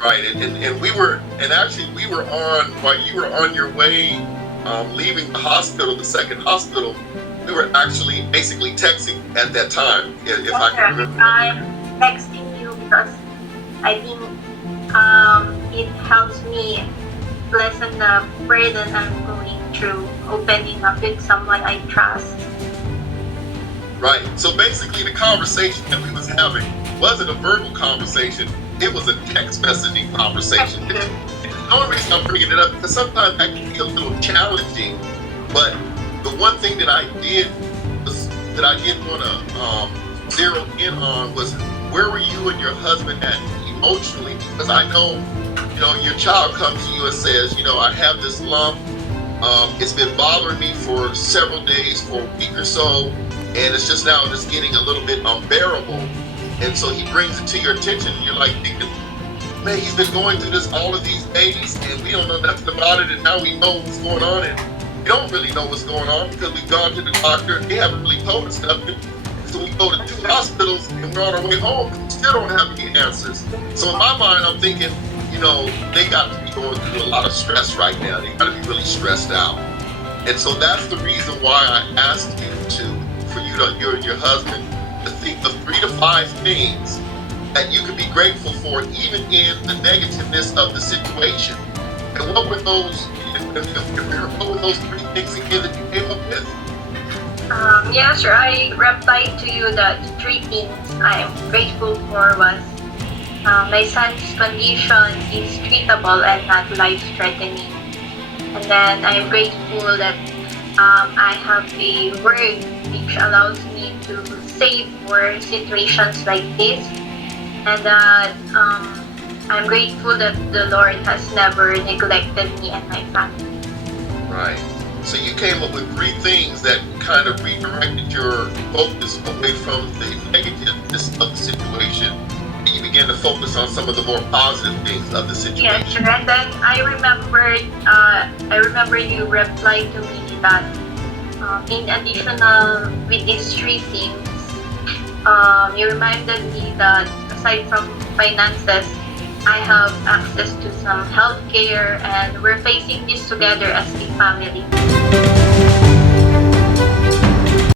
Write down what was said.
Right, and we were, and actually we were on, while you were on your way, leaving the hospital, the second hospital, we were actually basically texting at that time, if I Yes, can sir. remember. I'm texting you because I think it helps me lessen the burden I'm going through opening up with someone I trust. Right. So basically, the conversation that we was having wasn't a verbal conversation; it was a text messaging conversation. The only reason I'm bringing it up because sometimes that can be a little challenging. But the one thing that I did was that I did want to zero in on was where were you and your husband at emotionally? Because I know, your child comes to you and says, I have this lump. It's been bothering me for several days, for a week or so, and it's just now just getting a little bit unbearable. And so he brings it to your attention, and you're like thinking, man, he's been going through this all of these days, and we don't know nothing about it, and now we know what's going on, and we don't really know what's going on because we've gone to the doctor, and they haven't really told us nothing. So we go to 2 hospitals, and we're on our way home, and we still don't have any answers. So in my mind, I'm thinking, they got to be going through a lot of stress right now. They got to be really stressed out. And so that's the reason why I asked you for you to, your husband, to think of 3 to 5 things that you could be grateful for, even in the negativeness of the situation. And what were those? What were those 3 things again that you came up with? Yeah, sure. I replied to you that 3 things I am grateful for was my son's condition is treatable and not life-threatening. And then I am grateful that I have a work which allows me to save for situations like this. And that I'm grateful that the Lord has never neglected me and my family. Right. So you came up with 3 things that kind of redirected your focus away from the negativeness of the situation, and you began to focus on some of the more positive things of the situation. Yes, sure. And then I remember you replied to me that in additional with these 3 things, you reminded me that aside from finances, I have access to some healthcare, and we're facing this together as a family.